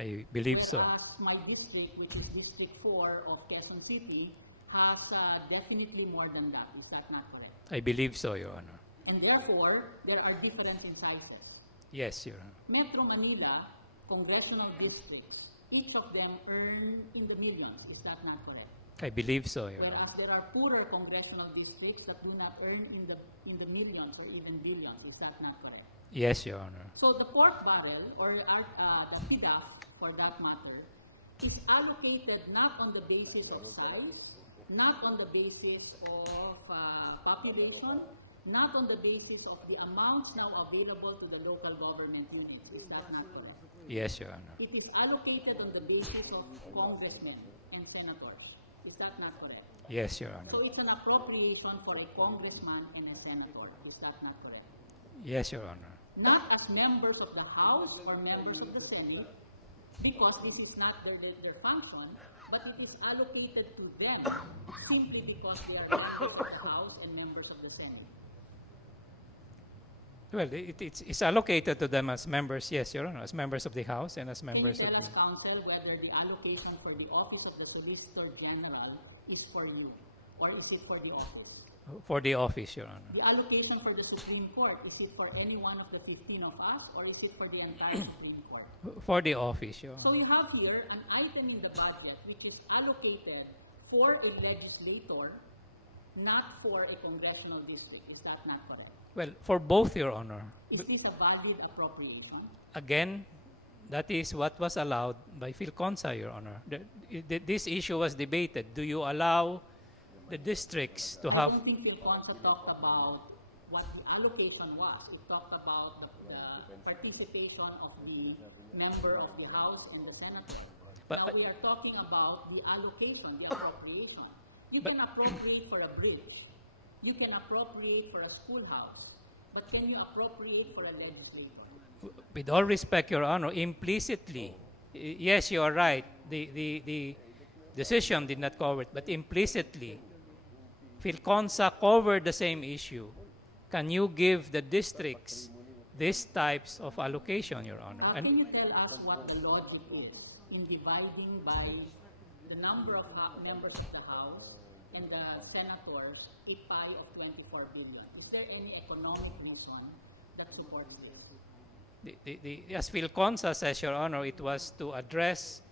I believe so. Whereas my district, which is District 4 of Quezon City, has definitely more than that. Is that not correct? I believe so, Your Honor. And therefore, there are different in sizes. Yes, Your Honor. Metro Manila, congressional districts, each of them earn in the millions. Is that not correct? I believe so, Your Honor. Whereas there are poorer congressional districts that do not earn in the millions or even billions. Is that not correct? Yes, Your Honor. So the pork barrel, or the PDAF for that matter, is allocated not on the basis of size, not on the basis of population, not on the basis of the amounts now available to the local government units. Is that not correct? Yes, Your Honor. It is allocated on the basis of congressmen and senators. Is that not correct? Yes, Your Honor. So it's an appropriation for a congressman and a senator. Is that not correct? Yes, Your Honor. Not as members of the House or members of the Senate, because this is not their function, but it is allocated to them simply because they are members of the House and members of the Senate. Well, it's allocated to them as members, yes, Your Honor, as members of the House and as members Can of you tell the... us, Counsel, whether the allocation for the office of the Solicitor General is for you, or is it for the office? For the office, Your Honor. The allocation for the Supreme Court, is it for any one of the 15 of us, or is it for the entire Supreme Court? For the office, Your So Honor. you have here an item in the budget which is allocated for a legislator, not for a congressional district. Is that not correct? Well, for both, Your Honor. Is this a valid appropriation? Again, that is what was allowed by PhilConsa, Your Honor. This issue was debated. Do you allow the districts to I have... don't think PhilConsa talked about what the allocation was. It talked about the participation of the member of the House and the Senate. But- Now we are talking about the allocation, the appropriation. You can appropriate for a bridge. You can appropriate for a schoolhouse. But can you appropriate for a legislator? With all respect, Your Honor, implicitly, yes, you are right. The decision did not cover it, but implicitly, PhilConsa covered the same issue. Can you give the districts these types of allocation, Your Honor? Can you tell us what the logic is in dividing by the number of members of the House and the senators a pie of 24 billion? Is there any economic reason that supports this? As PhilConsa says, Your Honor, it was to address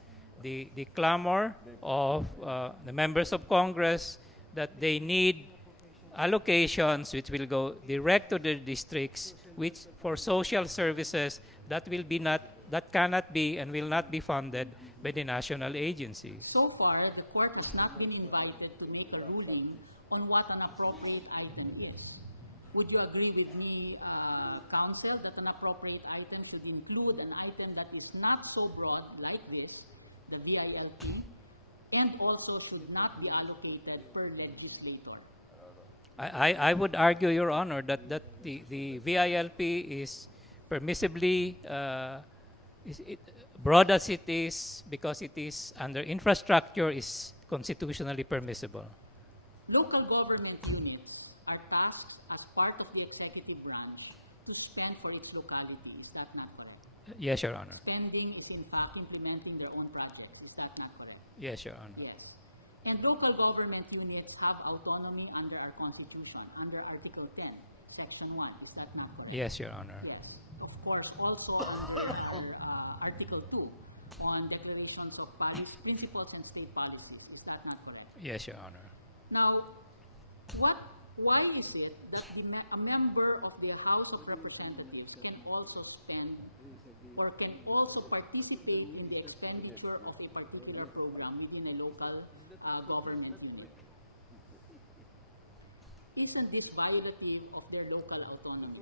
the clamor of the members of Congress that they need allocations which will go direct to the districts, which for social services that cannot be and will not be funded by the national agencies. So far, the court has not been invited to make a ruling on what an appropriate item is. Would you agree with me, Counsel, that an appropriate item should include an item that is not so broad like this, the VILP, and also should not be allocated per legislator? I would argue, Your Honor, that the VILP is permissibly broad as it is because it is under infrastructure is constitutionally permissible. Local government units are tasked as part of the executive branch to spend for its locality. Is that not correct? Yes, Your Honor. Spending is in fact implementing their own projects. Is that not correct? Yes, Your Honor. Yes. And local government units have autonomy under our Constitution, under Article 10, Section 1. Is that not correct? Yes, Your Honor. Yes. Of course, also under Article 2 on declarations of principles and state policies. Is that not correct? Yes, Your Honor. Now, why is it that a member of the House of Representatives can also spend or can also participate in the expenditure of a particular program within a local government unit? Isn't this violative of their local autonomy?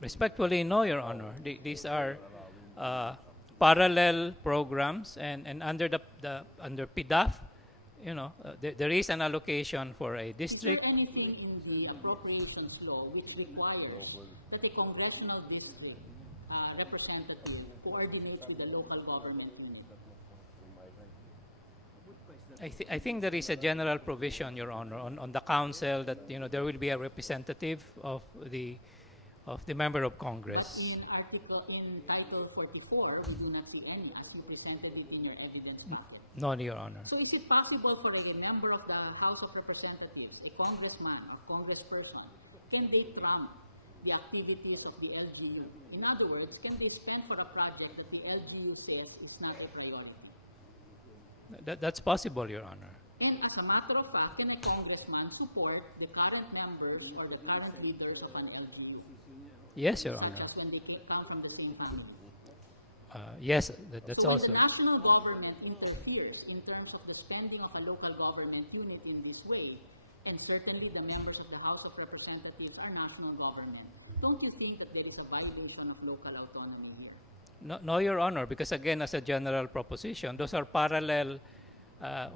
Respectfully, no, Your Honor. These are parallel programs, and under under PDAF, there is an allocation for a district. Is there anything in the appropriations law which requires that a congressional district representative coordinate with the local government unit? I think there is a general provision, Your Honor, on the council that there will be a representative of the of the member of But Congress. in Title 44, we do not see any, as you presented it in your evidence packet. No, Your Honor. So is it possible for a member of the House of Representatives, a congressman, a congressperson, can they trump the activities of the LGU? In other words, can they spend for a project that the LGU says is not a priority? That's possible, Your Honor. And as a matter of fact, can a congressman support the current members or the current leaders of an LGU? Yes, Your Honor. As when they come from the same family. Yes, that's So also. when the national government interferes in terms of the spending of a local government unit in this way, and certainly the members of the House of Representatives are national government, don't you think that there is a violation of local autonomy here? No, Your Honor, because again, as a general proposition, those are parallel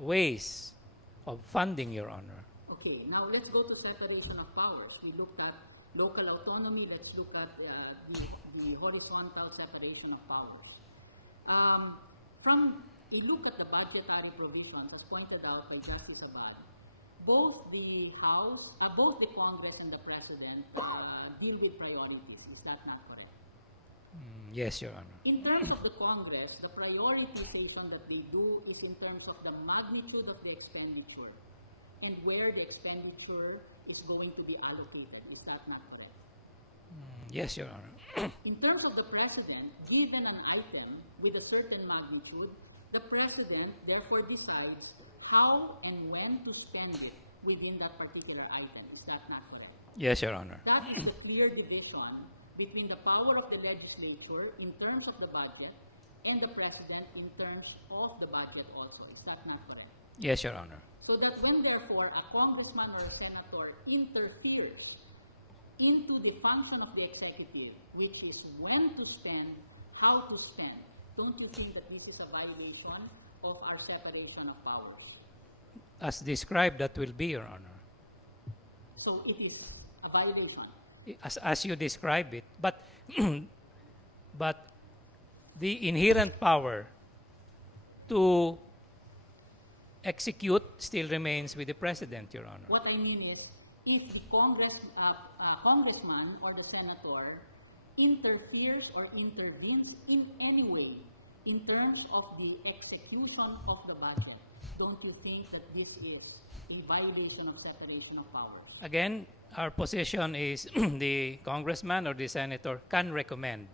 ways of funding, Your Honor. Okay, now let's go to separation of powers. We looked at local autonomy, let's look at the horizontal separation of powers. From a look at the budgetary provisions, as pointed out by Justice Abad, both the House, both the Congress and the President deal with priorities. Is that not correct? Yes, Your Honor. In terms of the Congress, the prioritization that they do is in terms of the magnitude of the expenditure and where the expenditure is going to be allocated. Is that not correct? Yes, Your Honor. In terms of the President, given an item with a certain magnitude, the President therefore decides how and when to spend it within that particular item. Is that not correct? Yes, Your Honor. That is a clear division between the power of the legislature in terms of the budget and the President in terms of the budget also. Is that not correct? Yes, Your Honor. So that when therefore a congressman or a senator interferes into the function of the executive, which is when to spend, how to spend, don't you think that this is a violation of our separation of powers? As described, that will be, Your Honor. So it is a violation. As you describe it. But, but the inherent power to execute still remains with the President, Your Honor. What I mean is, if the congressman or the senator interferes or intervenes in any way in terms of the execution of the budget, don't you think that this is in violation of separation of powers? Again, our position is the congressman or the senator can recommend.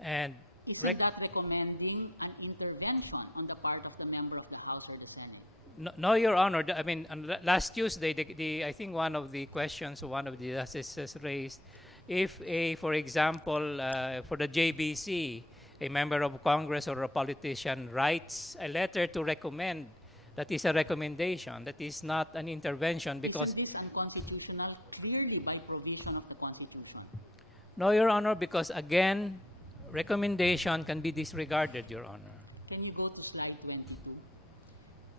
And Isn't that recommending an intervention on the part of the member of the House or the Senate? no, Your Honor. I mean, last Tuesday, I think one of the questions one of the justices raised, if for example, for the JBC, a member of Congress or a politician writes a letter to recommend, that is a recommendation. That is not an intervention because... Isn't this unconstitutional clearly by provision of the Constitution? No, Your Honor, because again, recommendation can be disregarded, Your Honor. Can you go to slide 22?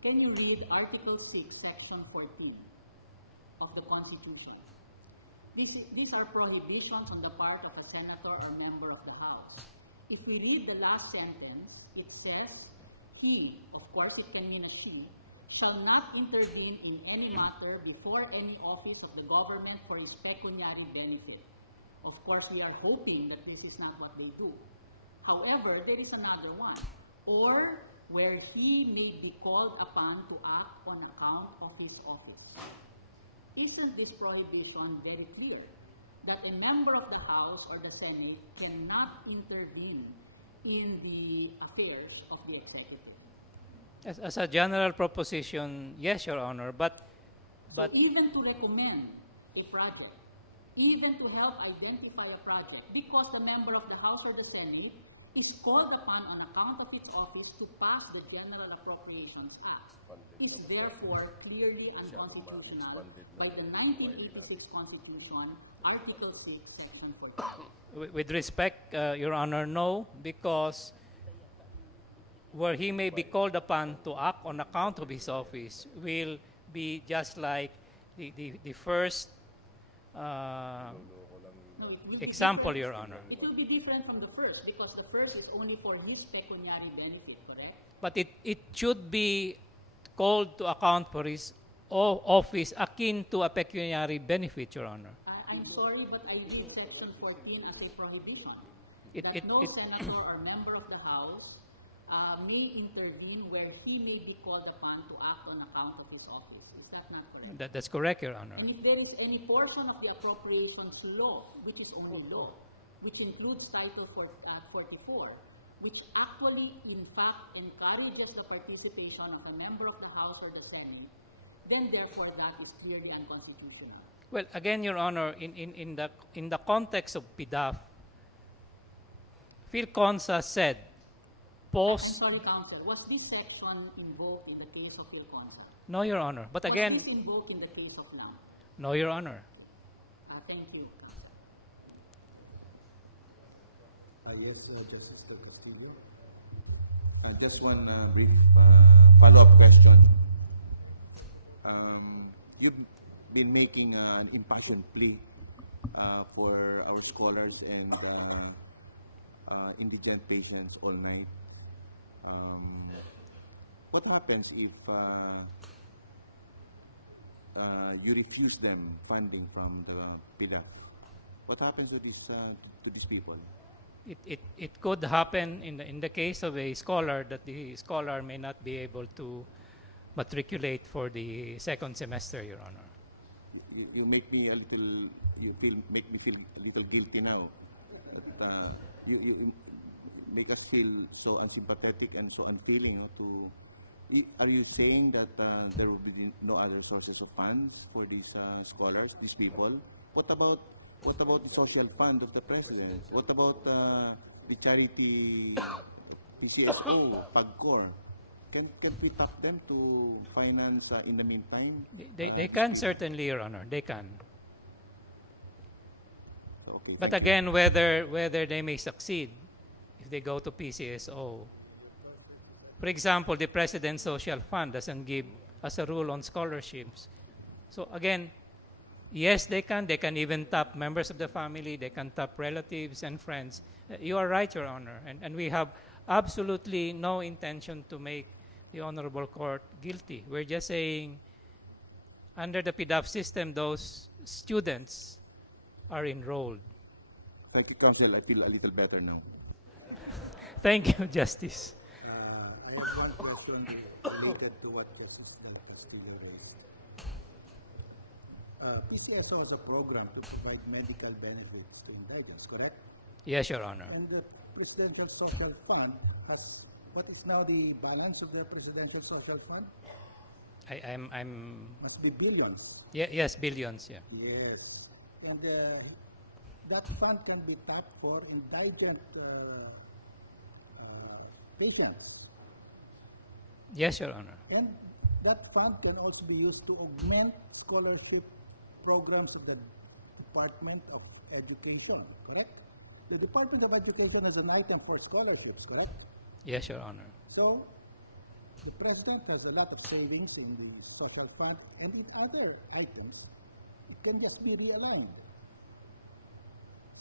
Can you read Article 6, Section 14 of the Constitution? These are prohibitions on the part of a senator or member of the House. If we read the last sentence, it says, he, of course it can mean a she, shall not intervene in any matter before any office of the government for his pecuniary benefit. Of course, we are hoping that this is not what they do. However, there is another one. Or where he may be called upon to act on account of his office. Isn't this prohibition very clear? That a member of the House or the Senate cannot intervene in the affairs of the executive. As a general proposition, yes, Your Honor, but So even to recommend a project, even to help identify a project, because the member of the House or the Senate is called upon on account of its office to pass the General Appropriations Act, is therefore clearly unconstitutional by the 1986 Constitution, Article 6, Section 42. with respect, Your Honor, no, because where he may be called upon to act on account of his office will be just like the first No, it will be example, different. Your Honor. It will be different from the first, because the first is only for his pecuniary benefit, correct? But it should be called to account for his office akin to a pecuniary benefit, Your Honor. I'm sorry, but I read Section 42 provision It- that it- no it- senator or member of the House may intervene where he may be called upon to act on account of his office. Is that not correct? That's correct, Your Honor. And if there is any portion of the appropriations law, which is only law, which includes Title 44, which actually, in fact, encourages the participation of a member of the House or the Senate, then therefore that is clearly unconstitutional. Well, again, Your Honor, in the context of PDAF, PhilConsa said, I'm post, sorry, Counsel, was this section invoked in the case of PhilConsa? no, Your Honor. But Was again, this invoked in the case of NAM? no, Your Honor. Thank you. Yes, Justice Castillo. Just one brief follow-up question. You've been making an impassioned plea for our scholars and indigent patients all night. What happens if you refuse them funding from the PIDAF? What happens to these people? It could happen in the case of a scholar that the scholar may not be able to matriculate for the second semester, Your Honor. You make me a little, make me feel a little guilty now. But, you make us feel so unsympathetic and so unfeeling to. Are you saying that there will be no other sources of funds for these scholars, these people? What about the social fund of the president? What about the charity PCSO, PAGCOR? Can we tap them to finance in the meantime? They can certainly, Your Honor. They can. Okay, But thank you. again, whether they may succeed if they go to PCSO. For example, the President's Social Fund doesn't give us a rule on scholarships. So again, yes, they can. They can even tap members of the family. They can tap relatives and friends. You are right, Your Honor. And we have absolutely no intention to make the Honorable Court guilty. We're just saying, under the PDAF system, those students are enrolled. Thank you, Counsel. I feel a little better now. Thank you, Justice. I have one question related to what Justice Castillo raised. PCSO has a program to provide medical benefits to indigents, correct? Yes, Your Honor. And the Presidential Social Fund has, what is now the balance of the Presidential Social Fund? I'm Must be billions. yes, billions, yeah. Yes. And that fund can be tapped for indigent patients. Yes, Your Honor. And that fund can also be used to augment scholarship programs of the Department of Education, correct? The Department of Education is an item for scholarships, correct? Yes, Your Honor. So, the President has a lot of savings in the social fund, and in other items, it can just be realigned.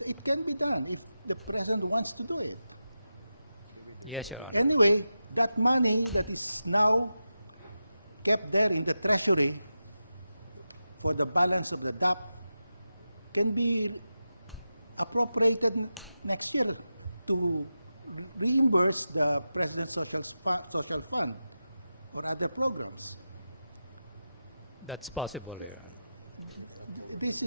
It can be done if the President wants to do it. Yes, Your Honor. Anyway, that money that is now kept there in the treasury for the balance of the debt can be appropriated next year to reimburse the President's Social Fund or other programs. That's possible, Your Honor. This is